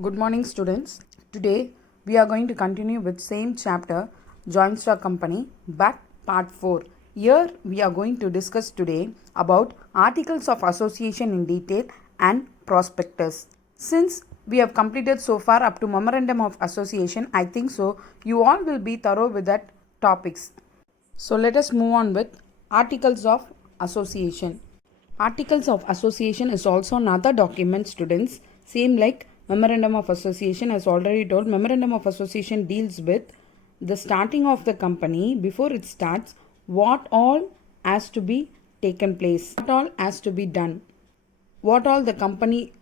Good morning, students. Today we are going to continue with same chapter, Joint Stock Company, but part 4. Here we are going to discuss today about articles of association in detail and prospectus. Since we have completed so far up to memorandum of association, I think so you all will be thorough with that topics. So let us move on with articles of association. Articles of association is also another document, students, same like memorandum of association. As already told, memorandum of association deals with the starting of the company. Before it starts, what all has to be taken place, what all has to be done, what all the company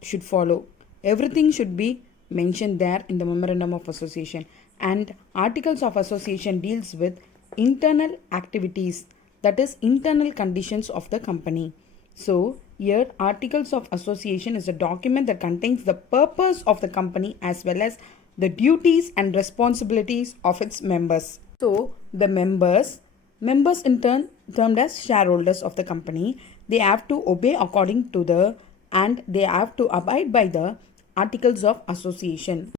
should follow. Everything should be mentioned there in the memorandum of association. And articles of association deals with internal activities, that is internal conditions of the company. So here articles of association is a document that contains the purpose of the company as well as the duties and responsibilities of its members. So the members in turn termed as shareholders of the company, they have to obey according to the and they have to abide by the articles of association.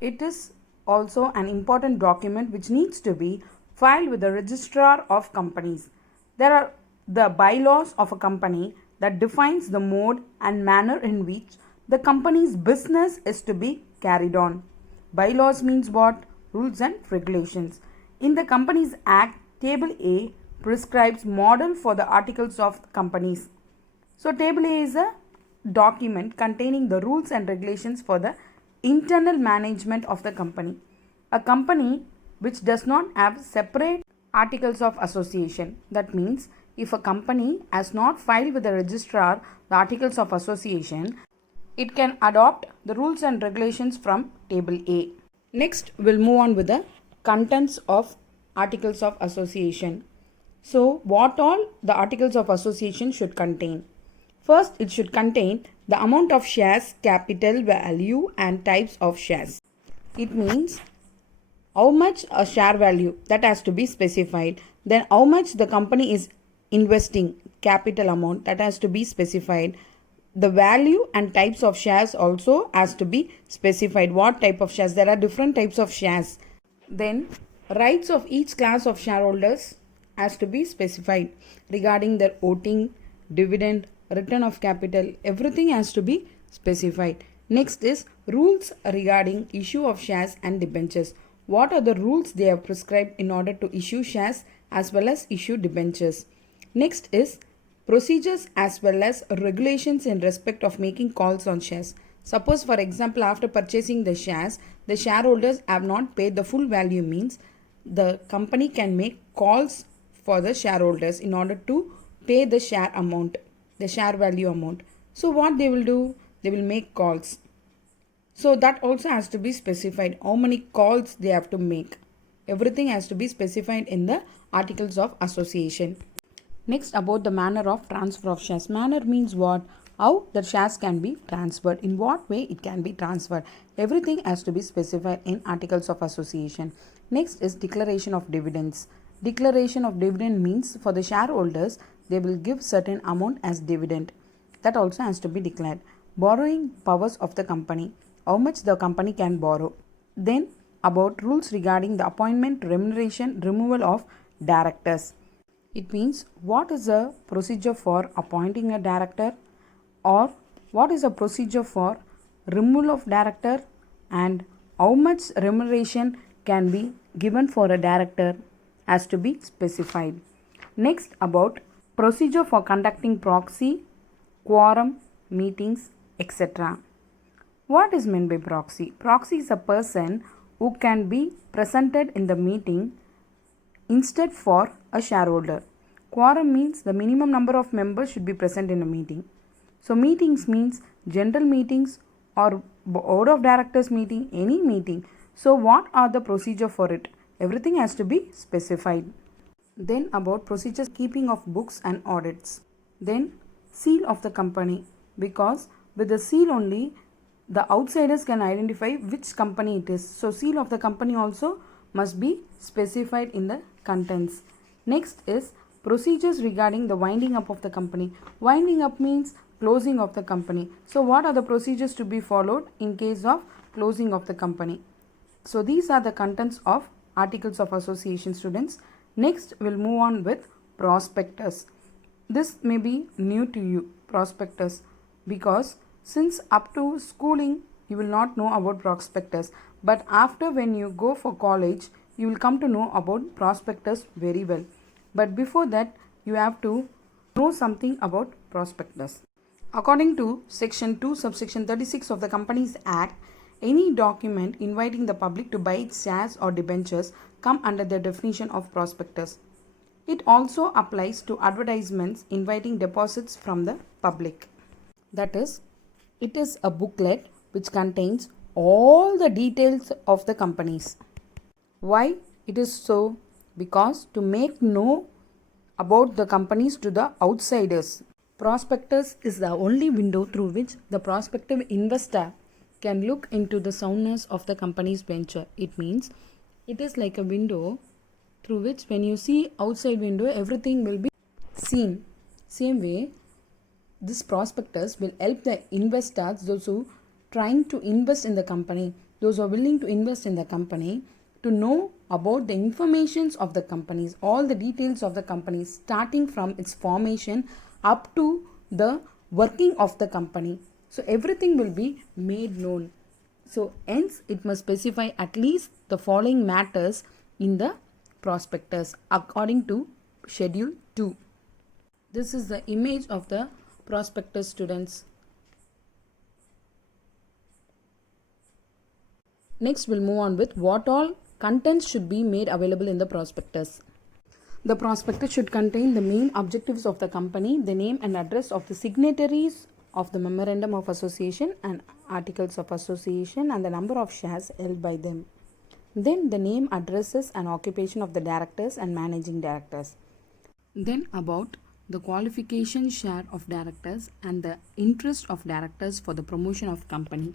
It is also an important document which needs to be filed with the registrar of companies. There are the bylaws of a company that defines the mode and manner in which the company's business is to be carried on. Bylaws means what? Rules and regulations. In the Companies Act, Table A prescribes model for the articles of companies. So Table A is a document containing the rules and regulations for the internal management of the company. A company which does not have separate articles of association, that means if a company has not filed with the registrar the articles of association, it can adopt the rules and regulations from Table A. Next, we'll move on with the contents of articles of association. So, what all the articles of association should contain? First, it should contain the amount of shares, capital value, and types of shares. It means how much a share value, that has to be specified. Then how much the company is investing, capital amount, that has to be specified. The value and types of shares also has to be specified. What type of shares? There are different types of shares. Then rights of each class of shareholders has to be specified regarding their voting, dividend, return of capital, everything has to be specified. Next is rules regarding issue of shares and debentures. What are the rules they have prescribed in order to issue shares as well as issue debentures? Next is procedures as well as regulations in respect of making calls on shares. Suppose for example after purchasing the shares, the shareholders have not paid the full value, means the company can make calls for the shareholders in order to pay the share amount, the share value amount. So what they will do? They will make calls. So that also has to be specified, how many calls they have to make. Everything has to be specified in the articles of association. Next, about the manner of transfer of shares. Manner means what? How the shares can be transferred, in what way it can be transferred. Everything has to be specified in articles of association. Next is declaration of dividends. Declaration of dividend means for the shareholders, they will give certain amount as dividend. That also has to be declared. Borrowing powers of the company, how much the company can borrow. Then about rules regarding the appointment, remuneration, removal of directors. It means what is the procedure for appointing a director, or what is the procedure for removal of director, and how much remuneration can be given for a director has to be specified. Next, about procedure for conducting proxy, quorum, meetings, etc. What is meant by proxy? Proxy is a person who can be presented in the meeting instead for a shareholder. Quorum means the minimum number of members should be present in a meeting. So meetings means general meetings or board of directors meeting, any meeting. So what are the procedure for it? Everything has to be specified. Then about procedures keeping of books and audits. Then seal of the company, because with the seal only the outsiders can identify which company it is. So seal of the company also must be specified in the contents. Next is procedures regarding the winding up of the company. Winding up means closing of the company. So what are the procedures to be followed in case of closing of the company? So these are the contents of articles of association, students. Next we'll move on with prospectus. This may be new to you, prospectus, because since up to schooling you will not know about prospectus, but after when you go for college you will come to know about prospectus very well. But before that you have to know something about prospectus. According to section 2 subsection 36 of the Companies Act, any document inviting the public to buy its shares or debentures come under the definition of prospectus. It also applies to advertisements inviting deposits from the public. That is, it is a booklet which contains all the details of the companies. Why it is so? Because to make know about the companies to the outsiders. Prospectus is the only window through which the prospective investor can look into the soundness of the company's venture. It means it is like a window through which when you see outside window everything will be seen. Same way, this prospectus will help the investors, those who trying to invest in the company, those who are willing to invest in the company, to know about the informations of the companies, all the details of the companies, starting from its formation up to the working of the company. So everything will be made known. So hence it must specify at least the following matters in the prospectus according to schedule 2. This is the image of the prospectus, students. Next we'll move on with what all contents should be made available in the prospectus. The prospectus should contain the main objectives of the company, the name and address of the signatories of the memorandum of association and articles of association, and the number of shares held by them. Then the name, addresses and occupation of the directors and managing directors. Then about the qualification share of directors and the interest of directors for the promotion of company.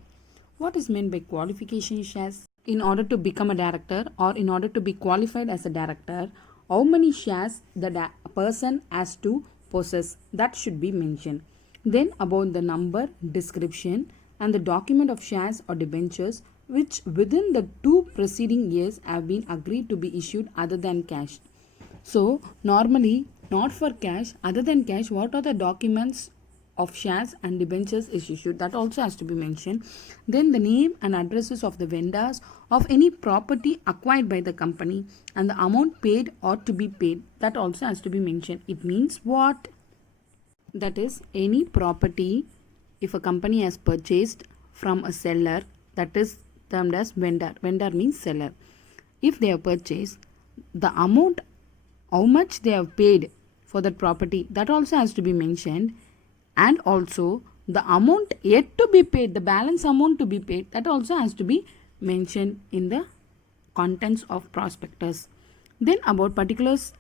What is meant by qualification shares? In order to become a director or in order to be qualified as a director, how many shares the person has to possess, that should be mentioned. Then about the number, description and the document of shares or debentures which within the 2 preceding years have been agreed to be issued other than cash. So normally not for cash, other than cash, what are the documents of shares and debentures is issued, that also has to be mentioned. Then the name and addresses of the vendors of any property acquired by the company and the amount paid or to be paid, that also has to be mentioned. It means what? That is, any property if a company has purchased from a seller, that is termed as vendor. Vendor means seller. If they have purchased, the amount, how much they have paid for that property, that also has to be mentioned. And also the amount yet to be paid, the balance amount to be paid, that also has to be mentioned in the contents of prospectus. Then about particulars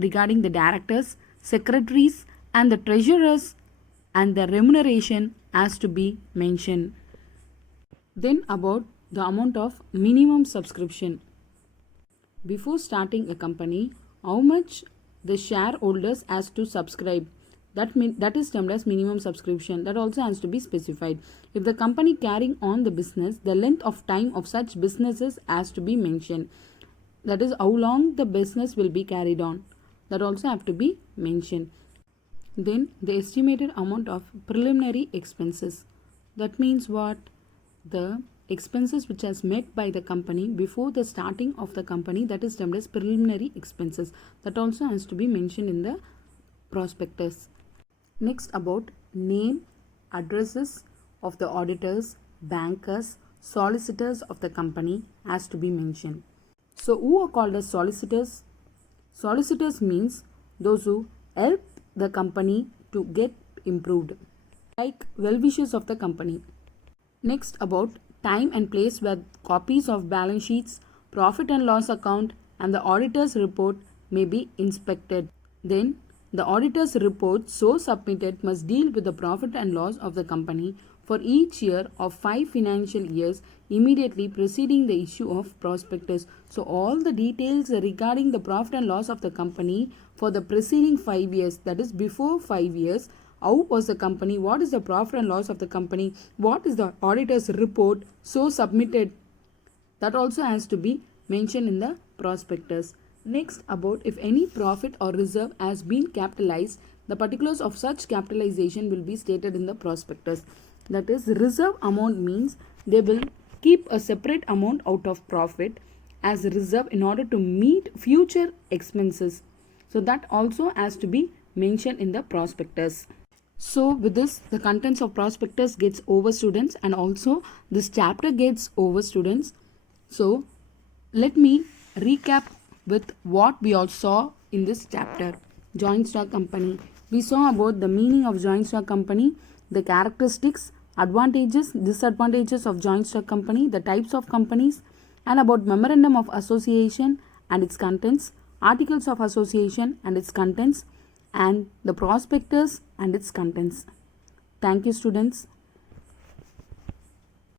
regarding the directors, secretaries and the treasurers and the remuneration has to be mentioned. Then about the amount of minimum subscription. Before starting a company, how much the shareholders has to subscribe, that is termed as minimum subscription, that also has to be specified. If the company carrying on the business, the length of time of such businesses has to be mentioned. That is how long the business will be carried on, that also have to be mentioned. Then the estimated amount of preliminary expenses, that means what? The expenses which has met by the company before the starting of the company, that is termed as preliminary expenses, that also has to be mentioned in the prospectus. Next about name, addresses of the auditors, bankers, solicitors of the company has to be mentioned. So who are called as solicitors? Solicitors means those who help the company to get improved, like well-wishers of the company. Next about time and place where copies of balance sheets, profit and loss account and the auditor's report may be inspected. Then the auditor's report so submitted must deal with the profit and loss of the company for each year of 5 financial years immediately preceding the issue of prospectus. So all the details regarding the profit and loss of the company for the preceding 5 years, that is before 5 years, how was the company, what is the profit and loss of the company, what is the auditor's report so submitted. That also has to be mentioned in the prospectus. Next, about if any profit or reserve has been capitalized, the particulars of such capitalization will be stated in the prospectus. That is, reserve amount means they will keep a separate amount out of profit as reserve in order to meet future expenses. So that also has to be mentioned in the prospectus. So with this, the contents of prospectus gets over, students, and also this chapter gets over, students. So let me recap with what we all saw in this chapter. Joint stock company. We saw about the meaning of joint stock company, the characteristics, advantages, disadvantages of joint stock company, the types of companies, and about memorandum of association and its contents, articles of association and its contents, and the prospectus and its contents. Thank you, students.